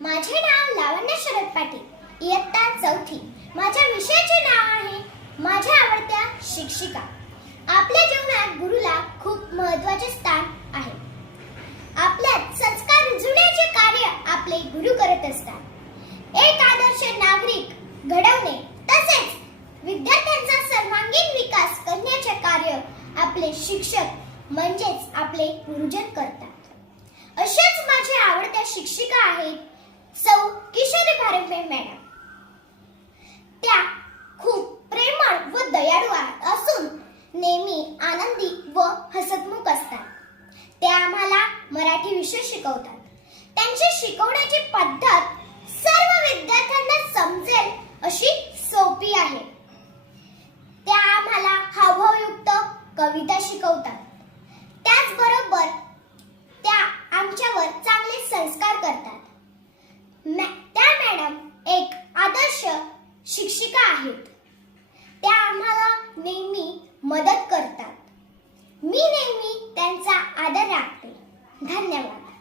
माझे नाव लावण्य शरद पाटील. इयत्ता चौथी. माझ्या विषयाचे नाव आहे माझ्या आवडत्या शिक्षिका. आपल्या जीवनात गुरुला खूप महत्त्वाचे स्थान आहे. आपल्यात संस्कार रुजवण्याचे कार्य आपले गुरु करत असतात. एक आदर्श नागरिक घडवणे तसेच विद्यार्थ्यांचा सर्वांगीण विकास करण्याचे कार्य आपले शिक्षक म्हणजेच आपले गुरुजन करतात. अशाच माझ्या आवडत्या शिक्षिका आहेत सौ किशोरी भारंबे मॅडम। त्या खूप प्रेमळ व दयाळू असून नेहमी आनंदी व हसतमुख असतात. त्या आम्हाला मराठी विषय शिकवतात. त्यांची शिकवण्याची पद्धत सर्व विद्यार्थ्यांना समजेल अशी सोपी आहे. त्या आम्हाला हावभावयुक्त कविता शिकवतात. मदत करतात. मी नेहमी त्यांचा आदर राखते. धन्यवाद.